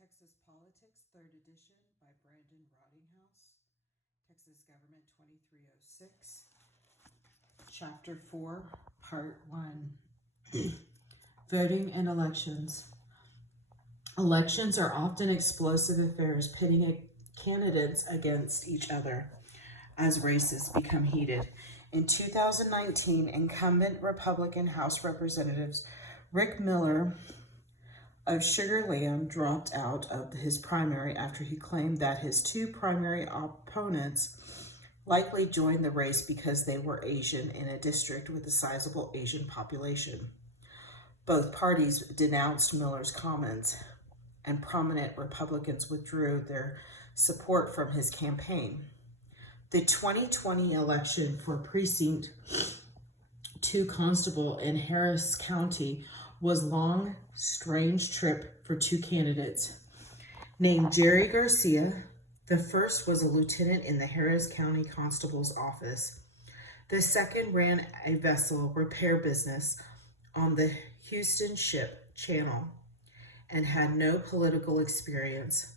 Texas Politics, 3rd edition by Brandon Rottinghause. Texas Government 2306. Chapter 4, Part 1. Voting and elections. Elections are often explosive affairs pitting candidates against each other as races become heated. In 2019, incumbent Republican House Representatives Rick Miller of Sugar Land dropped out of his primary after he claimed that his two primary opponents likely joined the race because they were Asian in a district with a sizable Asian population. Both parties denounced Miller's comments, and prominent Republicans withdrew their support from his campaign. The 2020 election for Precinct 2 Constable in Harris County was a long, strange trip for two candidates. Named Jerry Garcia, the first was a lieutenant in the Harris County Constable's office. The second ran a vessel repair business on the Houston Ship Channel and had no political experience.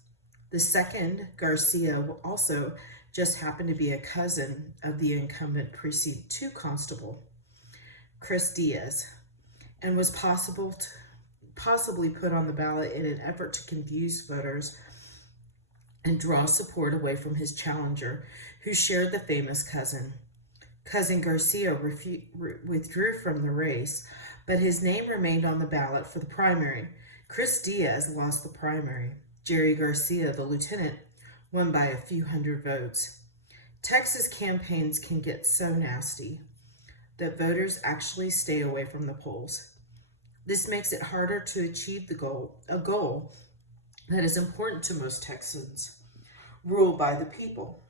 The second, Garcia, also just happened to be a cousin of the incumbent Precinct 2 Constable, Chris Diaz, and was possibly put on the ballot in an effort to confuse voters and draw support away from his challenger, who shared the famous cousin. Cousin Garcia withdrew from the race, but his name remained on the ballot for the primary. Chris Diaz lost the primary. Jerry Garcia, the lieutenant, won by a few hundred votes. Texas campaigns can get so nasty that voters actually stay away from the polls. This makes it harder to achieve a goal that is important to most Texans: rule by the people.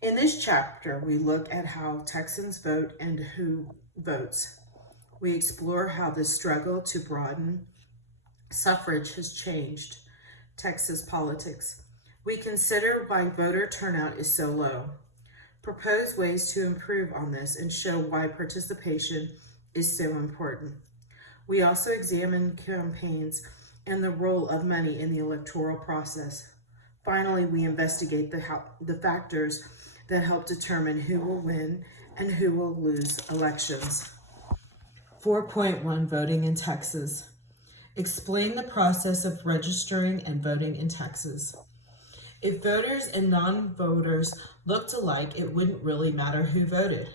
In this chapter, we look at how Texans vote and who votes. We explore how the struggle to broaden suffrage has changed Texas politics. We consider why voter turnout is so low, propose ways to improve on this, and show why participation is so important. We also examine campaigns and the role of money in the electoral process. Finally, we investigate the factors that help determine who will win and who will lose elections. 4.1 Voting in Texas. Explain the process of registering and voting in Texas. If voters and non-voters looked alike, it wouldn't really matter who voted,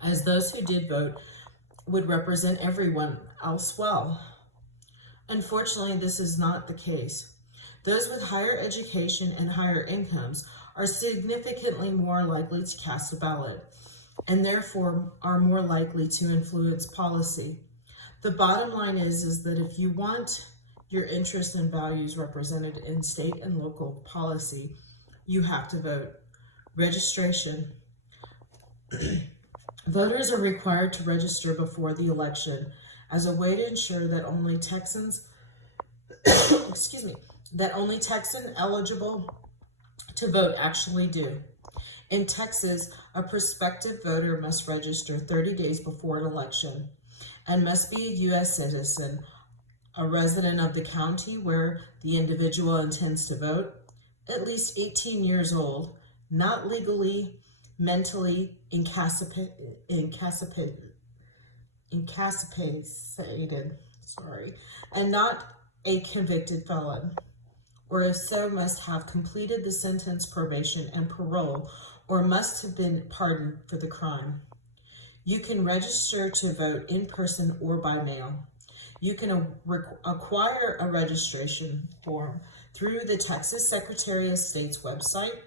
as those who did vote would represent everyone else well. Unfortunately, this is not the case. Those with higher education and higher incomes are significantly more likely to cast a ballot, and therefore are more likely to influence policy. The bottom line is that if you want your interests and values represented in state and local policy, you have to vote. Registration. Voters are required to register before the election as a way to ensure that only Texans, that only Texan eligible to vote actually do. In Texas, a prospective voter must register 30 days before an election and must be a U.S. citizen, a resident of the county where the individual intends to vote, at least 18 years old, not legally, mentally incapacitated, and not a convicted felon, or if so, must have completed the sentence, probation, and parole, or must have been pardoned for the crime. You can register to vote in person or by mail. You can acquire a registration form through the Texas Secretary of State's website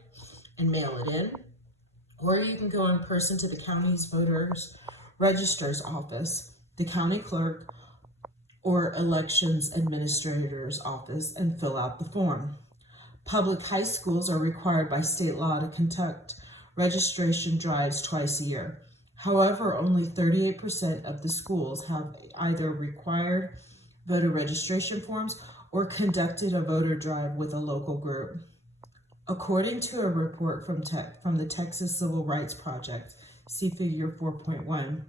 and mail it in, or you can go in person to the county's voters register's office, the county clerk, or elections administrator's office and fill out the form. Public high schools are required by state law to conduct registration drives twice a year. However, only 38% of the schools have either required voter registration forms or conducted a voter drive with a local group. According to a report from the Texas Civil Rights Project, see Figure 4.1,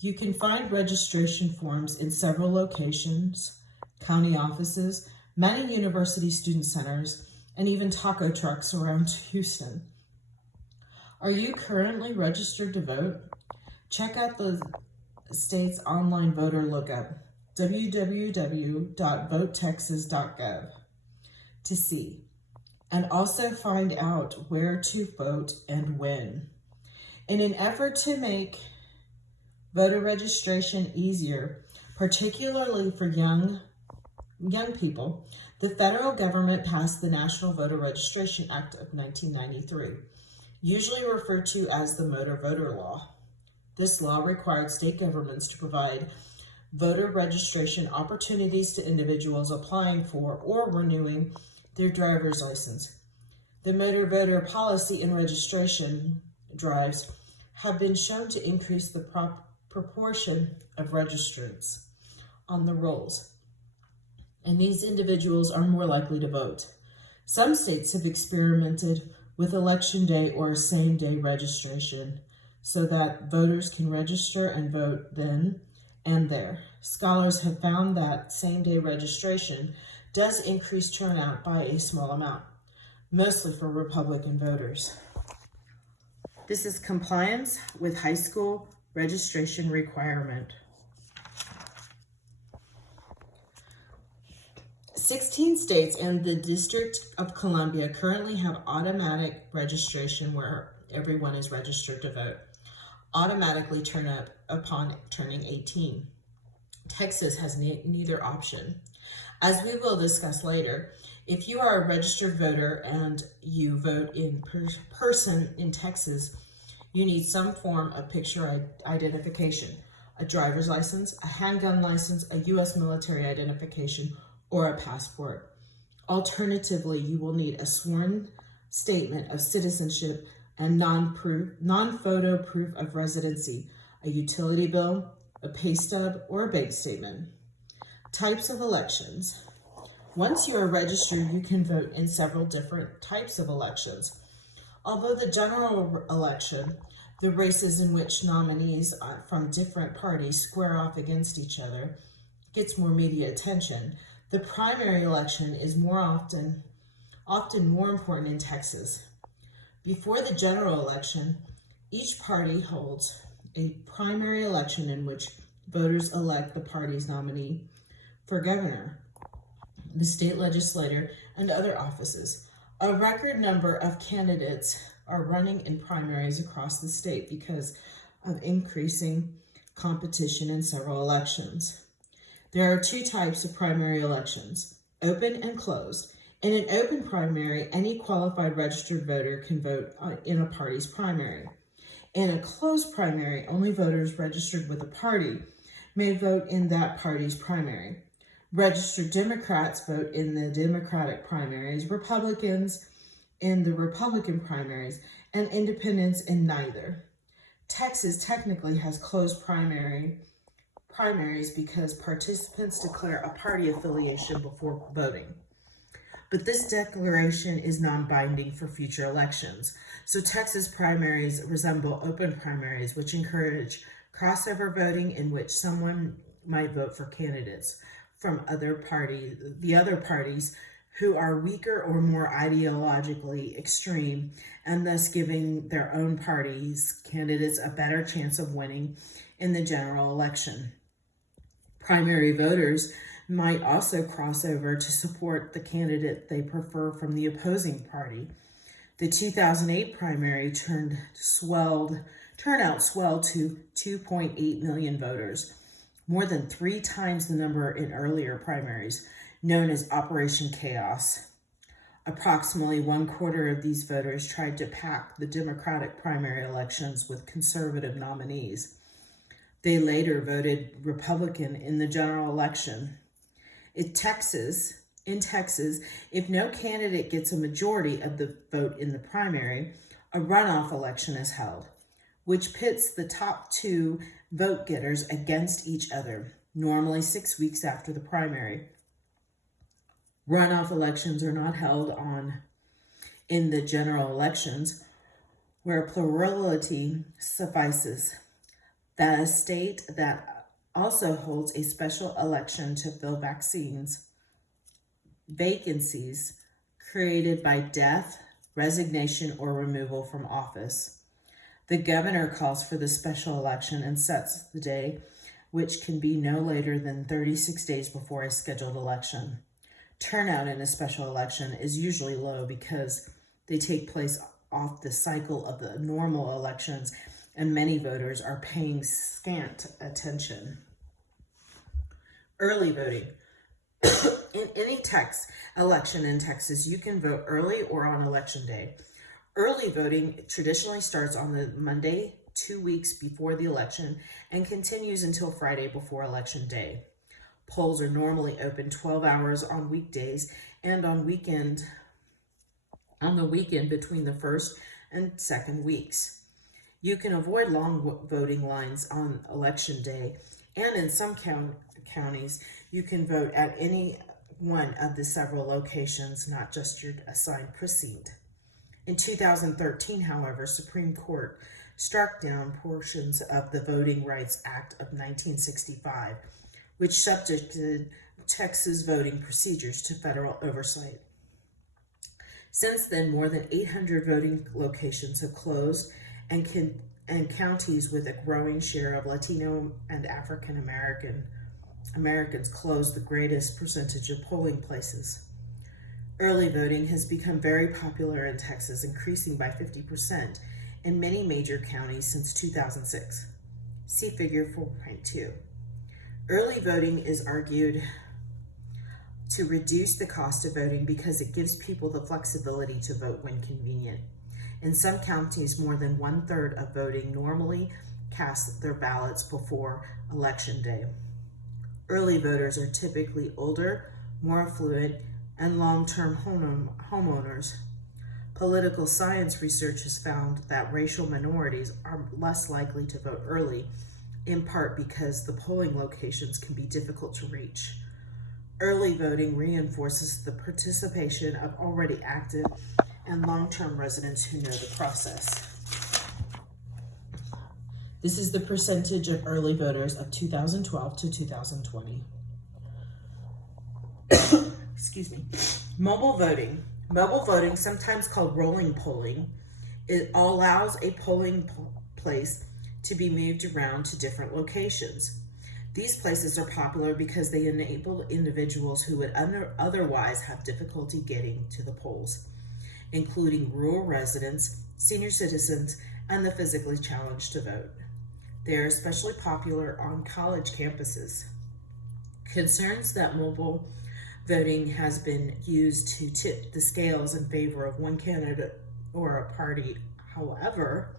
you can find registration forms in several locations, county offices, many university student centers, and even taco trucks around Houston. Are you currently registered to vote? Check out the state's online voter lookup, www.votetexas.gov, to see, and also find out where to vote and when. In an effort to make voter registration easier, particularly for young people, the federal government passed the National Voter Registration Act of 1993, usually referred to as the Motor Voter Law. This law required state governments to provide voter registration opportunities to individuals applying for or renewing their driver's license. The motor voter policy and registration drives have been shown to increase the proportion of registrants on the rolls, and these individuals are more likely to vote. Some states have experimented with election day or same-day registration so that voters can register and vote then and there. Scholars have found that same-day registration does increase turnout by a small amount, mostly for Republican voters. This is compliance with high school registration requirement. 16 states and the District of Columbia currently have automatic registration where everyone is registered to vote. Automatically turn up upon turning 18. Texas has neither option. As we will discuss later, if you are a registered voter and you vote in person in Texas, you need some form of picture identification, a driver's license, a handgun license, a U.S. military identification, or a passport. Alternatively, you will need a sworn statement of citizenship and non-photo proof of residency, a utility bill, a pay stub, or a bank statement. Types of elections. Once you are registered, you can vote in several different types of elections. Although the general election, the races in which nominees from different parties square off against each other, gets more media attention, the primary election is often more important in Texas. Before the general election, each party holds a primary election in which voters elect the party's nominee for governor, the state legislature, and other offices. A record number of candidates are running in primaries across the state because of increasing competition in several elections. There are two types of primary elections, open and closed. In an open primary, any qualified registered voter can vote in a party's primary. In a closed primary, only voters registered with a party may vote in that party's primary. Registered Democrats vote in the Democratic primaries, Republicans in the Republican primaries, and independents in neither. Texas technically has closed primaries because participants declare a party affiliation before voting. But this declaration is non-binding for future elections. So Texas primaries resemble open primaries, which encourage crossover voting in which someone might vote for candidates from the other parties who are weaker or more ideologically extreme, and thus giving their own party's candidates a better chance of winning in the general election. Primary voters might also cross over to support the candidate they prefer from the opposing party. The 2008 primary turnout swelled to 2.8 million voters, more than 3 times the number in earlier primaries, known as Operation Chaos. Approximately 1/4 of these voters tried to pack the Democratic primary elections with conservative nominees. They later voted Republican in the general election. In Texas, if no candidate gets a majority of the vote in the primary, a runoff election is held, which pits the top 2 vote getters against each other, normally 6 weeks after the primary. Runoff elections are not held in the general elections, where plurality suffices. The state that also holds a special election to fill vacancies vacancies created by death, resignation, or removal from office. The governor calls for the special election and sets the day, which can be no later than 36 days before a scheduled election. Turnout in a special election is usually low because they take place off the cycle of the normal elections, and many voters are paying scant attention. Early voting. In any election in Texas, you can vote early or on election day. Early voting traditionally starts on the Monday, 2 weeks before the election, and continues until Friday before election day. Polls are normally open 12 hours on weekdays and on the weekend between the first and second weeks. You can avoid long voting lines on election day, and in some counties, you can vote at any one of the several locations, not just your assigned precinct. In 2013, however, Supreme Court struck down portions of the Voting Rights Act of 1965, which subjected Texas voting procedures to federal oversight. Since then, more than 800 voting locations have closed, and counties with a growing share of Latino and African Americans closed the greatest percentage of polling places. Early voting has become very popular in Texas, increasing by 50% in many major counties since 2006. See figure 4.2. Early voting is argued to reduce the cost of voting because it gives people the flexibility to vote when convenient. In some counties, more than 1/3 of voting normally cast their ballots before Election Day. Early voters are typically older, more affluent, and long-term homeowners. Political science research has found that racial minorities are less likely to vote early, in part because the polling locations can be difficult to reach. Early voting reinforces the participation of already active and long-term residents who know the process. This is the percentage of early voters of 2012 to 2020. Excuse me. Mobile voting. Mobile voting, sometimes called rolling polling, it allows a polling place to be moved around to different locations. These places are popular because they enable individuals who would otherwise have difficulty getting to the polls, including rural residents, senior citizens, and the physically challenged to vote. They are especially popular on college campuses. Concerns that mobile voting has been used to tip the scales in favor of one candidate or a party, however,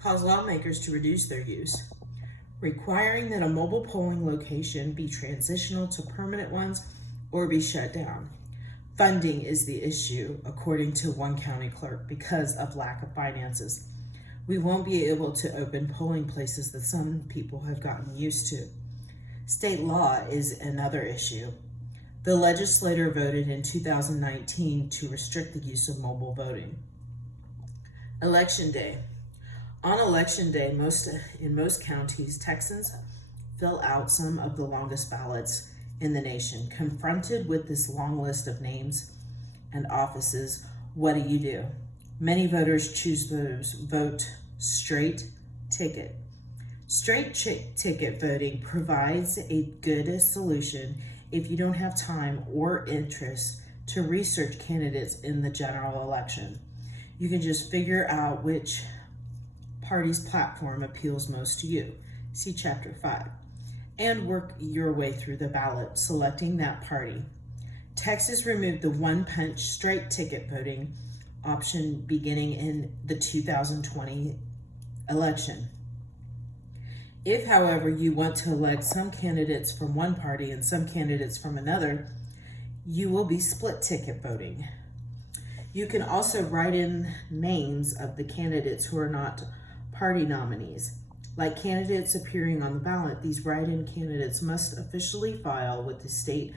cause lawmakers to reduce their use, requiring that a mobile polling location be transitional to permanent ones or be shut down. Funding is the issue, according to one county clerk, because of lack of finances. We won't be able to open polling places that some people have gotten used to. State law is another issue. The legislature voted in 2019 to restrict the use of mobile voting. Election Day. On Election Day, in most counties, Texans fill out some of the longest ballots in the nation. Confronted with this long list of names and offices, what do? Many voters choose those vote straight ticket. Straight ticket voting provides a good solution if you don't have time or interest to research candidates in the general election. You can just figure out which party's platform appeals most to you. See Chapter 5. And work your way through the ballot, selecting that party. Texas removed the one-punch straight ticket voting option beginning in the 2020 election. If, however, you want to elect some candidates from one party and some candidates from another, you will be split ticket voting. You can also write in names of the candidates who are not party nominees. Like candidates appearing on the ballot, these write-in candidates must officially file with the state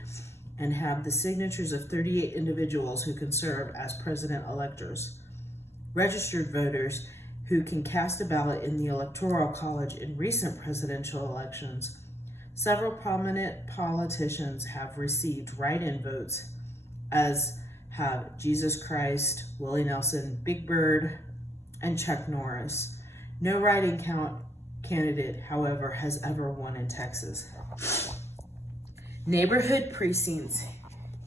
and have the signatures of 38 individuals who can serve as president-electors. Registered voters who can cast a ballot in the Electoral College in recent presidential elections. Several prominent politicians have received write-in votes as have Jesus Christ, Willie Nelson, Big Bird, and Chuck Norris. No write-in candidate, however, has ever won in Texas. Neighborhood precincts.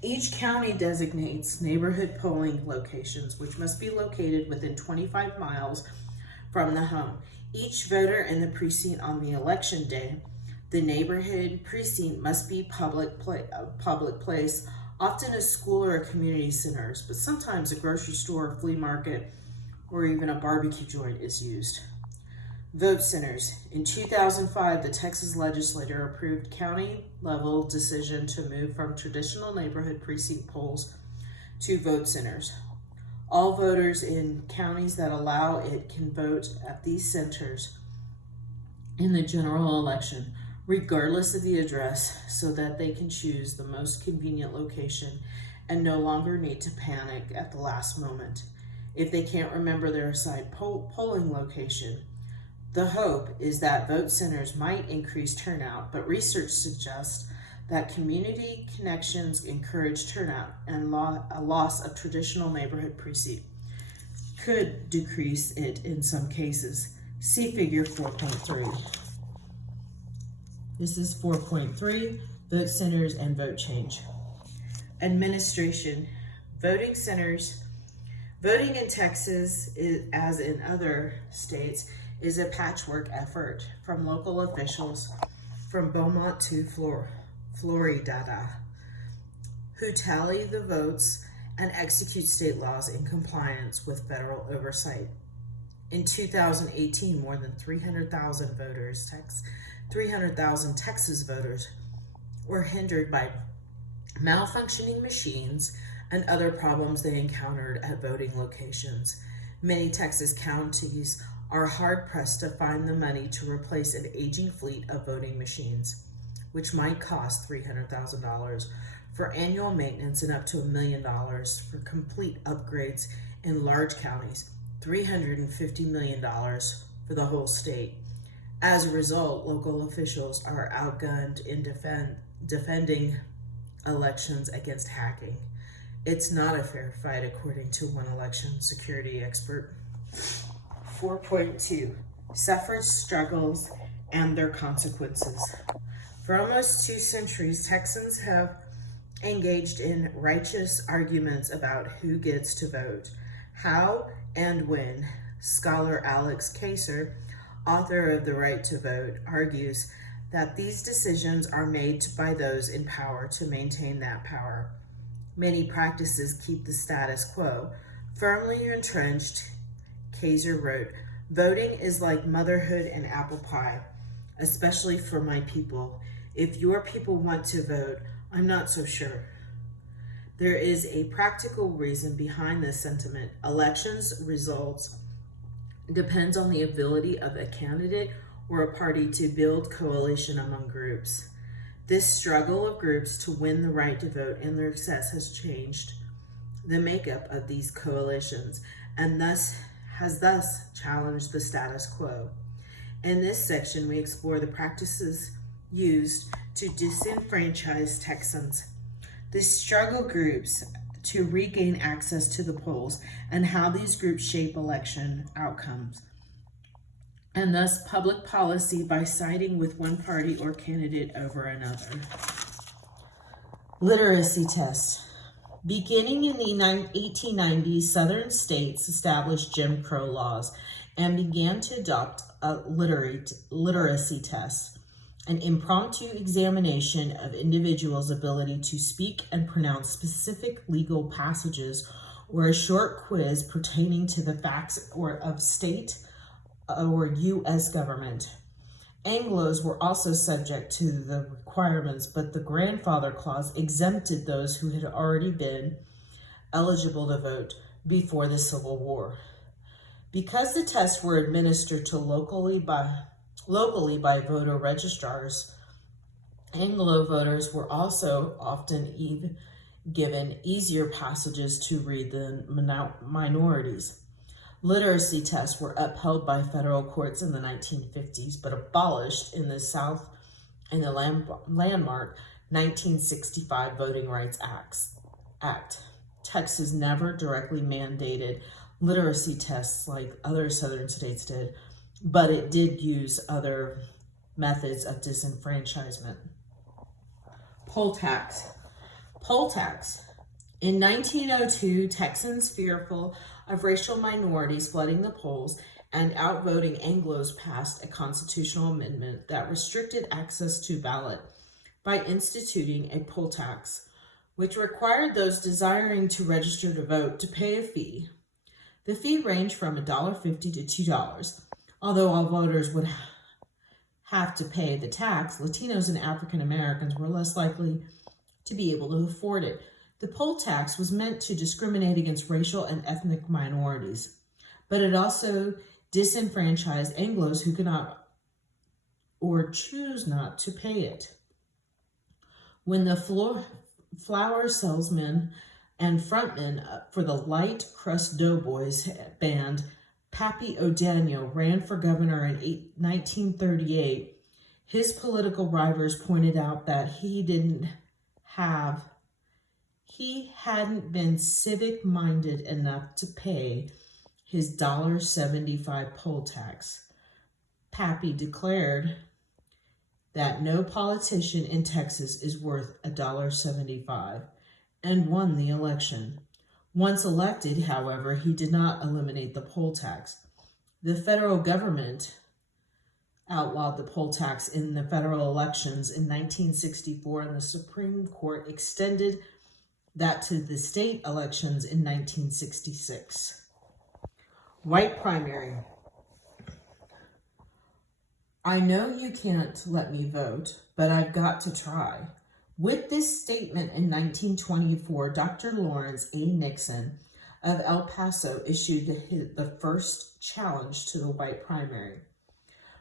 Each county designates neighborhood polling locations, which must be located within 25 miles from the home. Each voter in the precinct on the election day, the neighborhood precinct must be public place, often a school or a community center, but sometimes a grocery store, flea market, or even a barbecue joint is used. Vote centers. In 2005, the Texas legislature approved county-level decision to move from traditional neighborhood precinct polls to vote centers. All voters in counties that allow it can vote at these centers in the general election, regardless of the address, so that they can choose the most convenient location and no longer need to panic at the last moment if they can't remember their assigned polling location. The hope is that vote centers might increase turnout, but research suggests that community connections encourage turnout, and a loss of traditional neighborhood precinct could decrease it in some cases. See figure 4.3. This is 4.3, vote centers and vote change. Administration. Voting centers. Voting in Texas, as in other states, is a patchwork effort from local officials from Beaumont to Florida, who tally the votes and execute state laws in compliance with federal oversight. In 2018, more than 300,000 Texas voters were hindered by malfunctioning machines and other problems they encountered at voting locations. Many Texas counties are hard-pressed to find the money to replace an aging fleet of voting machines, which might cost $300,000 for annual maintenance and up to $1 million for complete upgrades in large counties, $350 million for the whole state. As a result, local officials are outgunned in defending elections against hacking. It's not a fair fight, according to one election security expert. 4.2, suffrage struggles and their consequences. For almost 2 centuries, Texans have engaged in righteous arguments about who gets to vote, how, and when. Scholar Alex Kaser, author of The Right to Vote, argues that these decisions are made by those in power to maintain that power. Many practices keep the status quo firmly entrenched. Kaser wrote, "Voting is like motherhood and apple pie, especially for my people. If your people want to vote, I'm not so sure." There is a practical reason behind this sentiment. Elections results depends on the ability of a candidate or a party to build coalition among groups. This struggle of groups to win the right to vote and their success has changed the makeup of these coalitions and has thus challenged the status quo. In this section, we explore the practices used to disenfranchise Texans, the struggle groups to regain access to the polls, and how these groups shape election outcomes, and thus public policy by siding with one party or candidate over another. Literacy test. Beginning in the 1890s, Southern states established Jim Crow laws and began to adopt a literacy test, an impromptu examination of individuals' ability to speak and pronounce specific legal passages, or a short quiz pertaining to the facts of state or U.S. government. Anglos were also subject to the requirements, but the grandfather clause exempted those who had already been eligible to vote before the Civil War. Because the tests were administered to locally by voter registrars, Anglo voters were also often even given easier passages to read than minorities. Literacy tests were upheld by federal courts in the 1950s, but abolished in the South in the landmark 1965 Voting Rights Act. Texas never directly mandated literacy tests like other southern states did, but it did use other methods of disenfranchisement. Poll tax. Poll tax. In 1902, Texans, fearful of racial minorities flooding the polls and outvoting Anglos, passed a constitutional amendment that restricted access to ballot by instituting a poll tax, which required those desiring to register to vote to pay a fee. The fee ranged from $1.50 to $2. Although all voters would have to pay the tax, Latinos and African Americans were less likely to be able to afford it. The poll tax was meant to discriminate against racial and ethnic minorities, but it also disenfranchised Anglos who could not or choose not to pay it. When the flower salesman and frontman for the Light Crust Doughboys band, Pappy O'Daniel, ran for governor in 1938, his political rivals pointed out that he hadn't been civic-minded enough to pay his $1.75 poll tax. Pappy declared that no politician in Texas is worth $1.75 and won the election. Once elected, however, he did not eliminate the poll tax. The federal government outlawed the poll tax in the federal elections in 1964, and the Supreme Court extended that to the state elections in 1966. White primary. I know you can't let me vote, but I've got to try. With this statement in 1924, Dr. Lawrence A. Nixon of El Paso issued the first challenge to the white primary.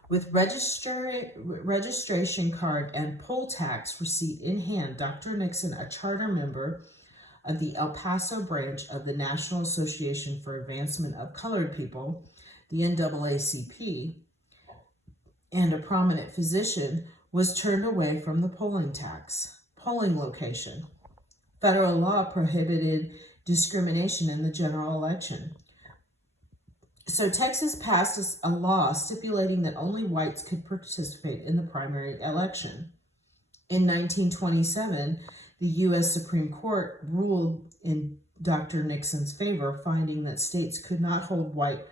With registration card and poll tax receipt in hand, Dr. Nixon, a charter member of the El Paso branch of the National Association for Advancement of Colored People, the NAACP, and a prominent physician, was turned away from the polling location. Federal law prohibited discrimination in the general election. So Texas passed a law stipulating that only whites could participate in the primary election. In 1927, the U.S. Supreme Court ruled in Dr. Nixon's favor, finding that states could not hold white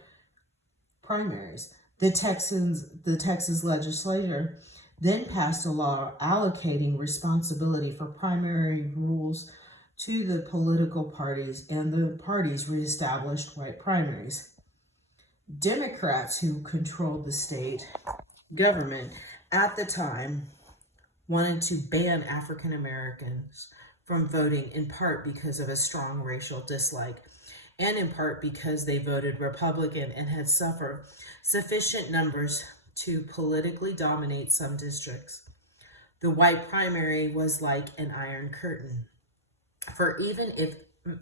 primaries. The Texas legislature then passed a law allocating responsibility for primary rules to the political parties, and the parties reestablished white primaries. Democrats, who controlled the state government at the time, wanted to ban African Americans from voting, in part because of a strong racial dislike, and in part because they voted Republican and had suffered sufficient numbers to politically dominate some districts. The white primary was like an iron curtain. For even if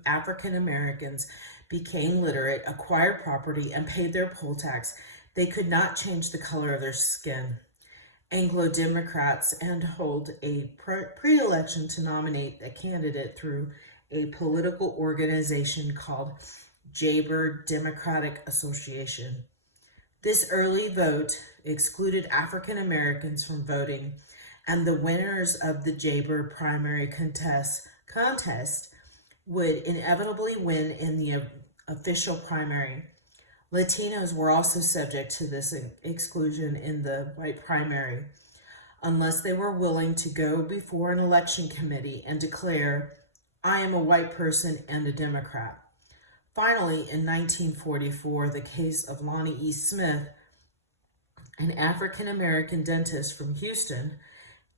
African Americans became literate, acquired property, and paid their poll tax, they could not change the color of their skin. Anglo-Democrats and hold a pre-election to nominate a candidate through a political organization called Jaybird Democratic Association. This early vote excluded African Americans from voting, and the winners of the Jaybird primary contest would inevitably win in the official primary. Latinos were also subject to this exclusion in the white primary, unless they were willing to go before an election committee and declare, "I am a white person and a Democrat." Finally, in 1944, the case of Lonnie E. Smith, an African-American dentist from Houston,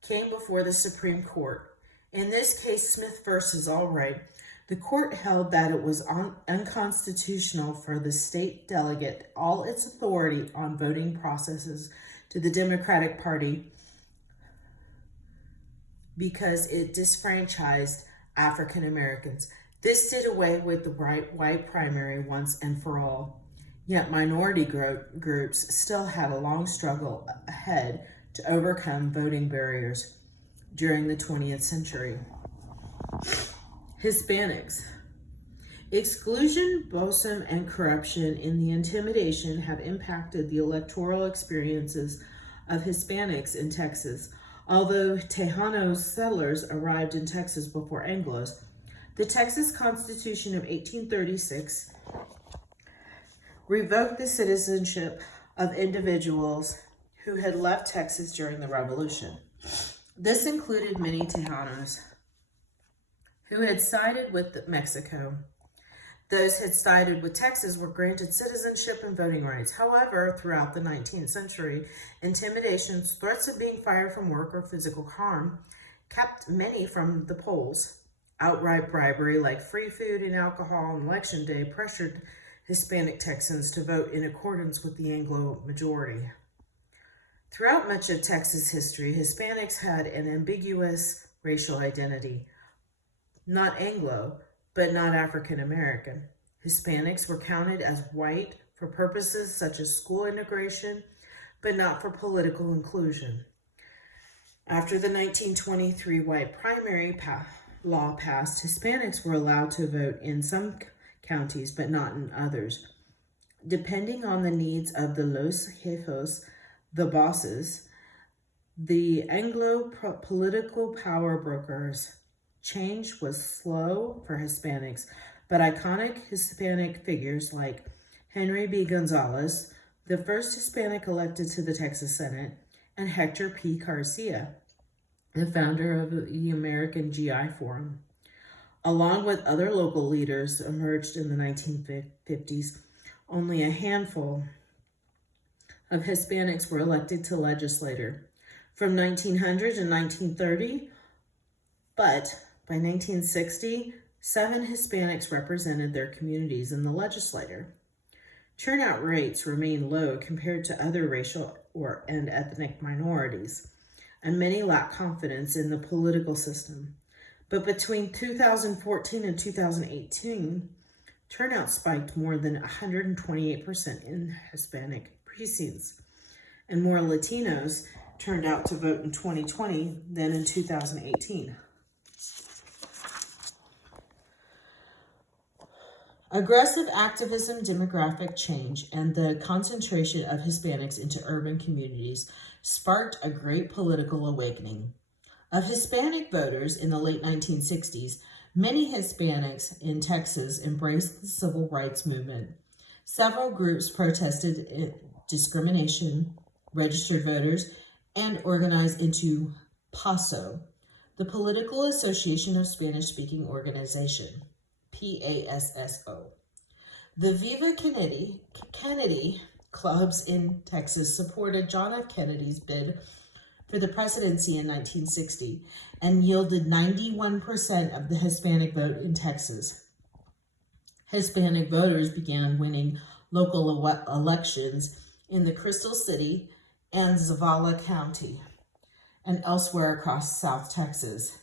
came before the Supreme Court. In this case, Smith versus Allwright, the court held that it was unconstitutional for the state delegate all its authority on voting processes to the Democratic Party because it disfranchised African Americans. This did away with the white primary once and for all. Yet minority groups still had a long struggle ahead to overcome voting barriers during the 20th century. Hispanics. Exclusion, bosom, and corruption in the intimidation have impacted the electoral experiences of Hispanics in Texas. Although Tejano settlers arrived in Texas before Anglos, the Texas Constitution of 1836 revoked the citizenship of individuals who had left Texas during the Revolution. This included many Tejanos who had sided with Mexico. Those who had sided with Texas were granted citizenship and voting rights. However, throughout the 19th century, intimidations, threats of being fired from work, or physical harm kept many from the polls. Outright bribery, like free food and alcohol on Election Day, pressured Hispanic Texans to vote in accordance with the Anglo majority. Throughout much of Texas history, Hispanics had an ambiguous racial identity. Not Anglo, but not African American. Hispanics were counted as white for purposes such as school integration, but not for political inclusion. After the 1923 white primary law passed, Hispanics were allowed to vote in some counties, but not in others. Depending on the needs of the los jefes, the bosses, the Anglo political power brokers, change was slow for Hispanics, but iconic Hispanic figures like Henry B. Gonzalez, the first Hispanic elected to the Texas Senate, and Hector P. Garcia, the founder of the American GI Forum, along with other local leaders, emerged in the 1950s. Only a handful of Hispanics were elected to legislature from 1900 to 1930, but by 1960, 7 Hispanics represented their communities in the legislature. Turnout rates remain low compared to other racial and ethnic minorities, and many lack confidence in the political system. But between 2014 and 2018, turnout spiked more than 128% in Hispanic precincts, and more Latinos turned out to vote in 2020 than in 2018. Aggressive activism, demographic change, and the concentration of Hispanics into urban communities sparked a great political awakening. Of Hispanic voters in the late 1960s, many Hispanics in Texas embraced the civil rights movement. Several groups protested discrimination, registered voters, and organized into PASO, the Political Association of Spanish-Speaking Organization, PASSO. The Viva Kennedy clubs in Texas supported John F. Kennedy's bid for the presidency in 1960 and yielded 91% of the Hispanic vote in Texas. Hispanic voters began winning local elections in the Crystal City and Zavala County and elsewhere across South Texas.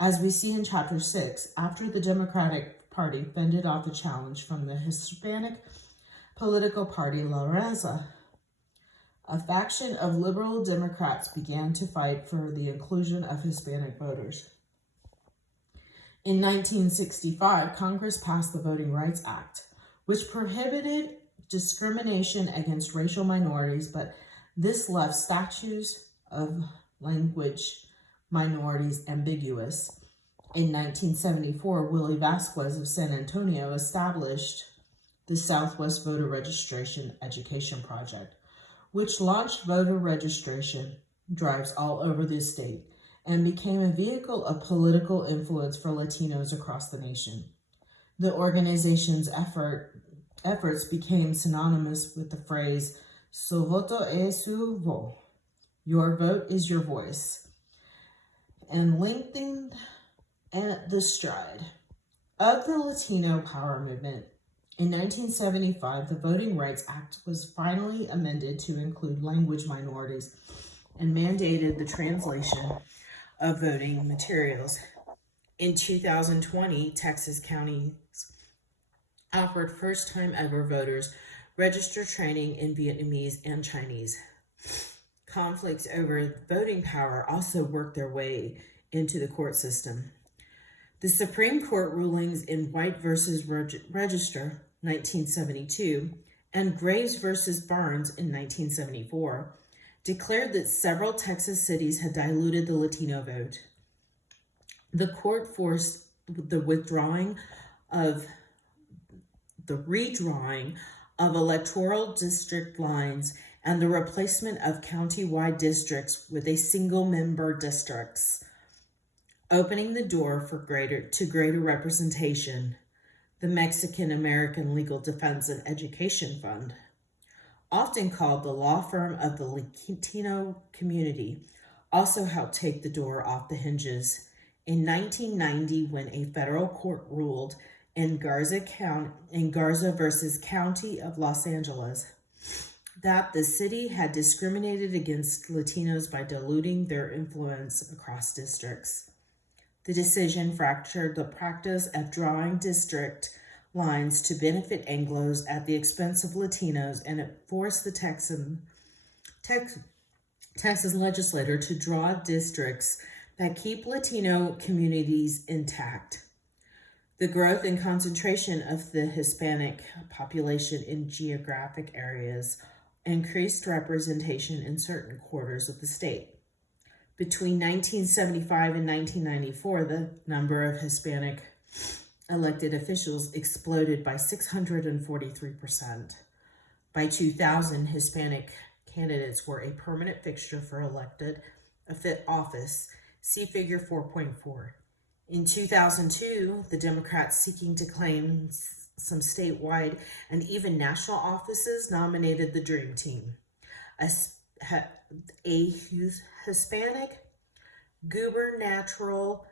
As we see in Chapter 6, after the Democratic Party fended off the challenge from the Hispanic political party La Raza, a faction of liberal Democrats began to fight for the inclusion of Hispanic voters. In 1965, Congress passed the Voting Rights Act, which prohibited discrimination against racial minorities, but this left statutes of language minorities ambiguous. In 1974, Willie Vasquez of San Antonio established the Southwest Voter Registration Education Project, which launched voter registration drives all over the state and became a vehicle of political influence for Latinos across the nation. The organization's efforts became synonymous with the phrase, su voto es su voz, your vote is your voice, and lengthened the stride of the Latino power movement. In 1975, the Voting Rights Act was finally amended to include language minorities and mandated the translation of voting materials. In 2020, Texas counties offered first-time ever voters register training in Vietnamese and Chinese. Conflicts over voting power also worked their way into the court system. The Supreme Court rulings in White v. Register, 1972, and Graves v. Barnes in 1974 declared that several Texas cities had diluted the Latino vote. The court forced the redrawing of electoral district lines and the replacement of county-wide districts with a single-member districts, opening the door for greater representation. The Mexican American Legal Defense and Education Fund, often called the law firm of the Latino community, also helped take the door off the hinges. In 1990, when a federal court ruled in Garza versus County of Los Angeles that the city had discriminated against Latinos by diluting their influence across districts. The decision fractured the practice of drawing district lines to benefit Anglos at the expense of Latinos, and it forced the Texas legislature to draw districts that keep Latino communities intact. The growth and concentration of the Hispanic population in geographic areas increased representation in certain quarters of the state. Between 1975 and 1994, the number of Hispanic elected officials exploded by 643%. By 2000, Hispanic candidates were a permanent fixture for elected office. See figure 4.4. In 2002, the Democrats seeking to claim some statewide and even national offices nominated the Dream Team. A Hispanic gubernatorial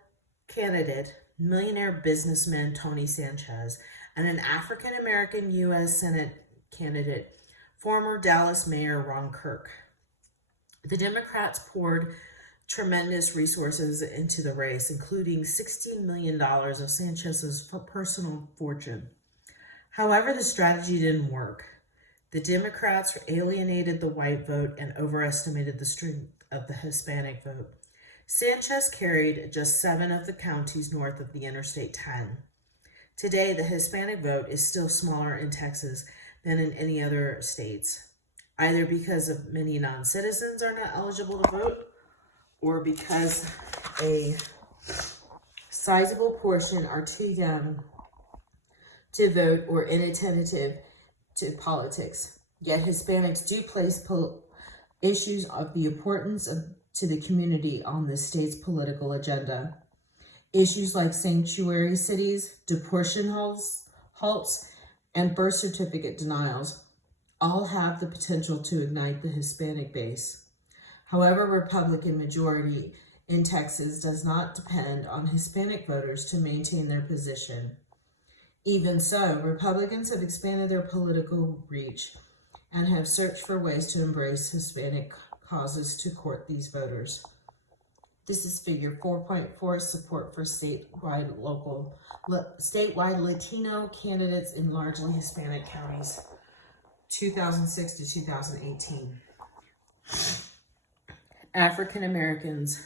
candidate, millionaire businessman Tony Sanchez, and an African-American U.S. Senate candidate, former Dallas Mayor Ron Kirk. The Democrats poured tremendous resources into the race, including $16 million of Sanchez's personal fortune. However, the strategy didn't work. The Democrats alienated the white vote and overestimated the strength of the Hispanic vote. Sanchez carried just 7 of the counties north of the Interstate 10. Today, the Hispanic vote is still smaller in Texas than in any other states, either because of many non-citizens are not eligible to vote, or because a sizable portion are too young to vote or inattentive to politics. Yet Hispanics do place issues of the importance to the community on the state's political agenda. Issues like sanctuary cities, deportation halts, and birth certificate denials all have the potential to ignite the Hispanic base. However, Republican majority in Texas does not depend on Hispanic voters to maintain their position. Even so, Republicans have expanded their political reach and have searched for ways to embrace Hispanic causes to court these voters. This is figure 4.4, support for statewide Latino candidates in largely Hispanic counties, 2006 to 2018. African Americans.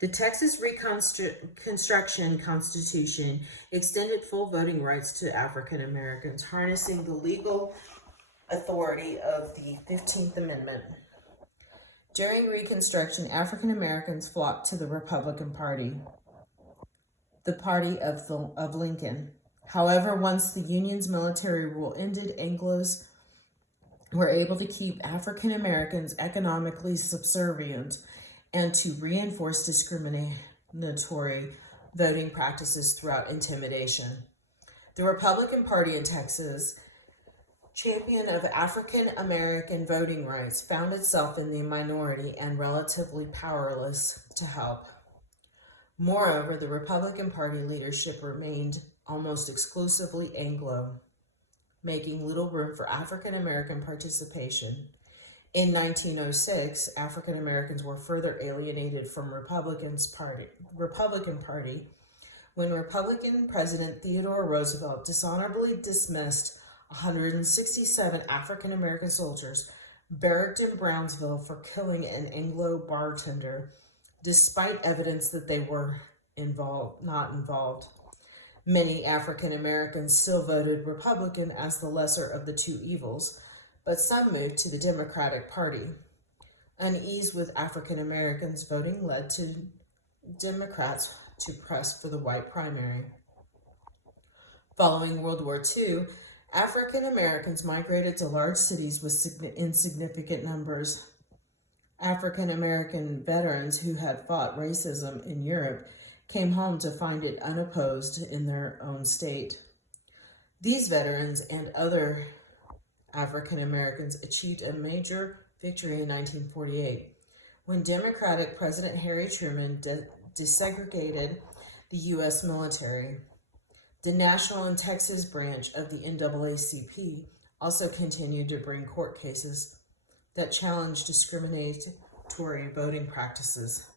The Texas Reconstruction Constitution extended full voting rights to African Americans, harnessing the legal authority of the 15th Amendment. During Reconstruction, African Americans flocked to the Republican Party, the party of Lincoln. However, once the Union's military rule ended, Anglos were able to keep African Americans economically subservient and to reinforce discriminatory voting practices throughout intimidation. The Republican Party in Texas, champion of African American voting rights, found itself in the minority and relatively powerless to help. Moreover, the Republican Party leadership remained almost exclusively Anglo, making little room for African American participation. In 1906, African Americans were further alienated from Republican Party when Republican President Theodore Roosevelt dishonorably dismissed 167 African American soldiers barracked in Brownsville for killing an Anglo bartender, despite evidence that they were not involved. Many African Americans still voted Republican as the lesser of the two evils, but some moved to the Democratic Party. Unease with African Americans voting led to Democrats to press for the white primary. Following World War II, African Americans migrated to large cities in significant numbers. African American veterans who had fought racism in Europe came home to find it unopposed in their own state. These veterans and other African Americans achieved a major victory in 1948 when Democratic President Harry Truman desegregated the U.S. military. The National and Texas branch of the NAACP also continued to bring court cases that challenged discriminatory voting practices.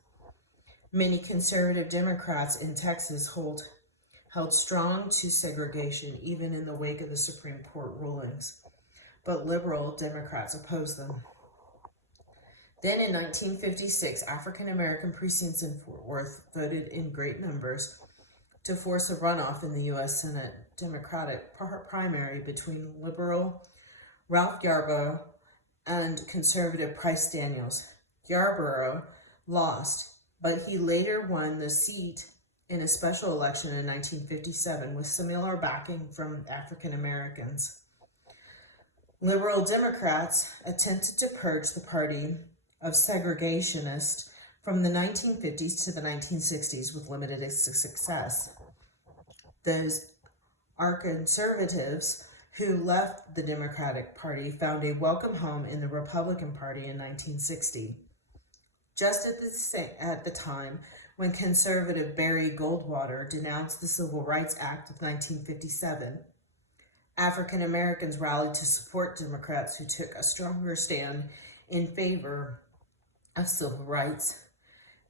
Many conservative Democrats in Texas held strong to segregation even in the wake of the Supreme Court rulings, but liberal Democrats opposed them. Then in 1956, African American precincts in Fort Worth voted in great numbers to force a runoff in the U.S. Senate Democratic primary between liberal Ralph Yarborough and conservative Price Daniels. Yarborough lost, but he later won the seat in a special election in 1957 with similar backing from African Americans. Liberal Democrats attempted to purge the party of segregationists from the 1950s to the 1960s with limited success. Those are conservatives who left the Democratic Party found a welcome home in the Republican Party in 1960. Just at the time when conservative Barry Goldwater denounced the Civil Rights Act of 1957, African Americans rallied to support Democrats who took a stronger stand in favor of civil rights.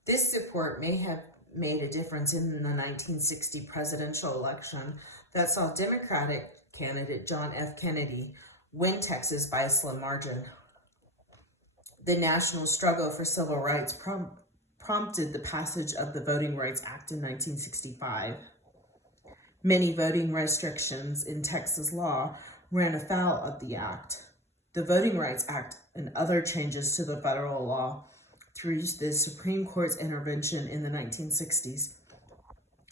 This support may have made a difference in the 1960 presidential election that saw Democratic candidate John F. Kennedy win Texas by a slim margin. The national struggle for civil rights prompted the passage of the Voting Rights Act in 1965. Many voting restrictions in Texas law ran afoul of the act. The Voting Rights Act and other changes to the federal law through the Supreme Court's intervention in the 1960s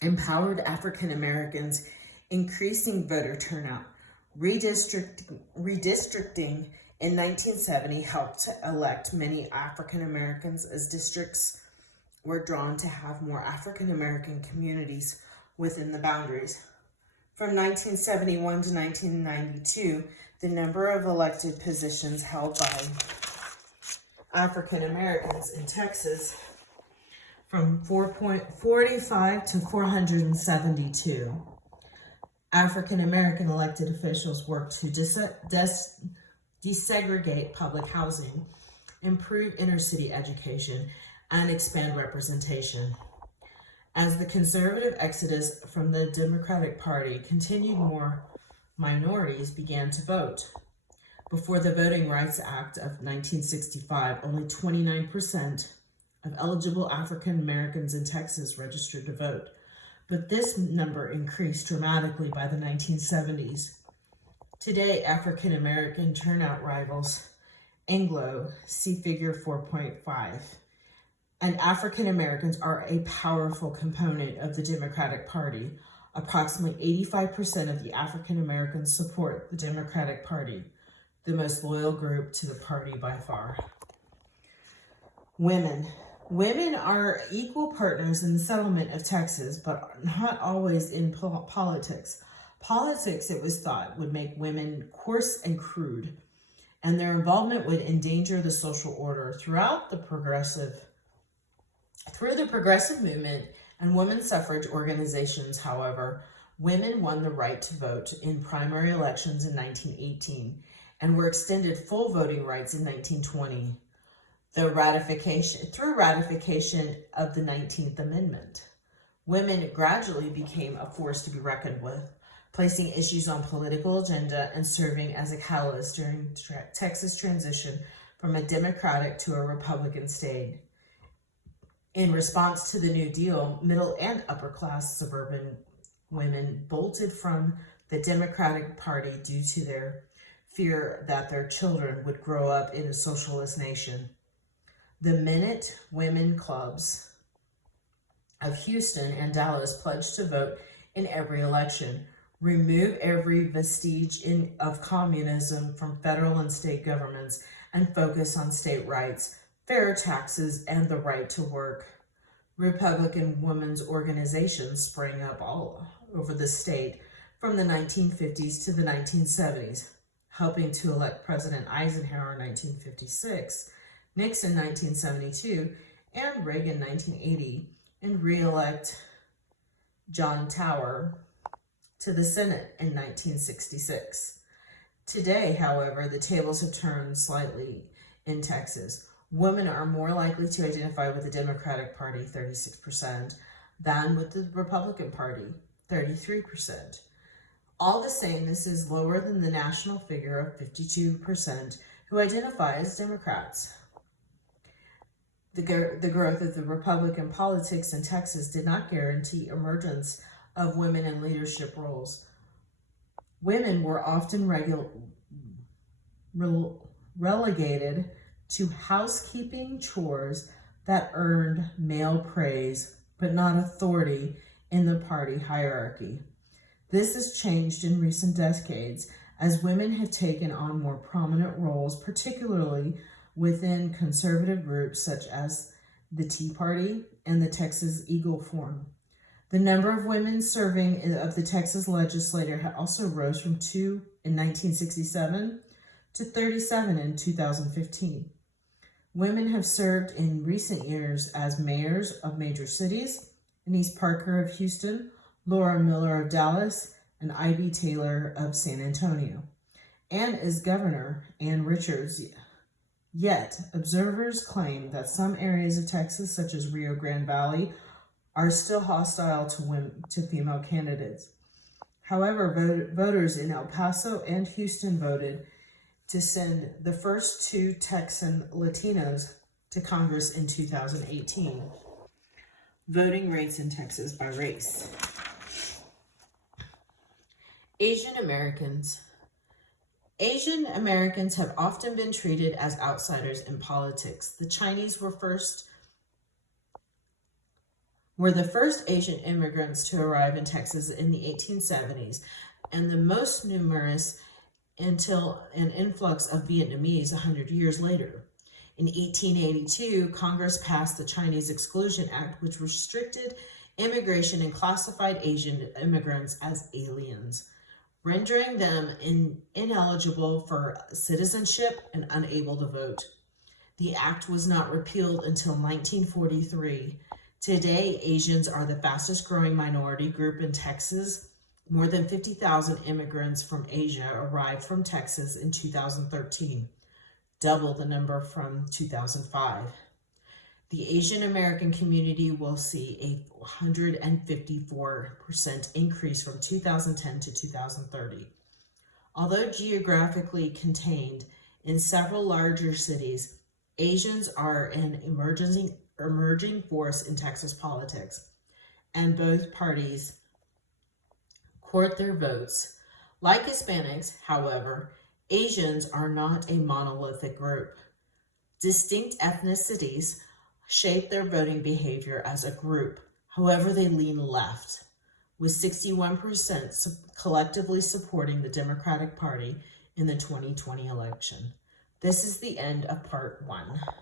empowered African Americans, increasing voter turnout. Redistricting in 1970 helped to elect many African Americans as districts were drawn to have more African American communities within the boundaries. From 1971 to 1992, the number of elected positions held by African Americans in Texas from 4.45 to 472. African American elected officials worked to desegregate public housing, improve inner city education, and expand representation. As the conservative exodus from the Democratic Party continued, more minorities began to vote. Before the Voting Rights Act of 1965, only 29% of eligible African Americans in Texas registered to vote, but this number increased dramatically by the 1970s. Today, African American turnout rivals Anglo, see figure 4.5, and African Americans are a powerful component of the Democratic Party. Approximately 85% of the African Americans support the Democratic Party, the most loyal group to the party by far. Women are equal partners in the settlement of Texas, but not always in politics. Politics, it was thought, would make women coarse and crude, and their involvement would endanger the social order. Through the progressive movement and women's suffrage organizations, however, women won the right to vote in primary elections in 1918 and were extended full voting rights in 1920 through ratification of the 19th Amendment. Women gradually became a force to be reckoned with, placing issues on political agenda and serving as a catalyst during Texas transition from a Democratic to a Republican state. In response to the New Deal, middle and upper class suburban women bolted from the Democratic Party due to their fear that their children would grow up in a socialist nation. The Minute Women Clubs of Houston and Dallas pledged to vote in every election, remove every vestige of communism from federal and state governments, and focus on state rights, fair taxes, and the right to work. Republican women's organizations sprang up all over the state from the 1950s to the 1970s, helping to elect President Eisenhower in 1956, Nixon 1972, and Reagan 1980, and re-elect John Tower to the Senate in 1966. Today, however, the tables have turned slightly in Texas. Women are more likely to identify with the Democratic Party, 36%, than with the Republican Party, 33%. All the same, this is lower than the national figure of 52% who identify as Democrats. The growth of the Republican politics in Texas did not guarantee emergence of women in leadership roles. Women were often relegated to housekeeping chores that earned male praise, but not authority in the party hierarchy. This has changed in recent decades as women have taken on more prominent roles, particularly within conservative groups such as the Tea Party and the Texas Eagle Forum. The number of women serving of the Texas legislature also rose from 2 in 1967 to 37 in 2015. Women have served in recent years as mayors of major cities: Denise Parker of Houston, Laura Miller of Dallas, and Ivy Taylor of San Antonio, and as Governor Ann Richards. Yet, observers claim that some areas of Texas, such as Rio Grande Valley, are still hostile to female candidates. However, voters in El Paso and Houston voted to send the first 2 Texan Latinos to Congress in 2018. Voting rates in Texas by race. Asian Americans have often been treated as outsiders in politics. The Chinese were the first Asian immigrants to arrive in Texas in the 1870s, and the most numerous until an influx of Vietnamese 100 years later. In 1882, Congress passed the Chinese Exclusion Act, which restricted immigration and classified Asian immigrants as aliens, rendering them ineligible for citizenship and unable to vote. The act was not repealed until 1943. Today, Asians are the fastest growing minority group in Texas. More than 50,000 immigrants from Asia arrived from Texas in 2013, double the number from 2005. The Asian American community will see a 154% increase from 2010 to 2030. Although geographically contained in several larger cities, Asians are an emerging force in Texas politics, and both parties court their votes. Like Hispanics, however, Asians are not a monolithic group. Distinct ethnicities shape their voting behavior as a group. However, they lean left, with 61% collectively supporting the Democratic Party in the 2020 election. This is the end of part 1.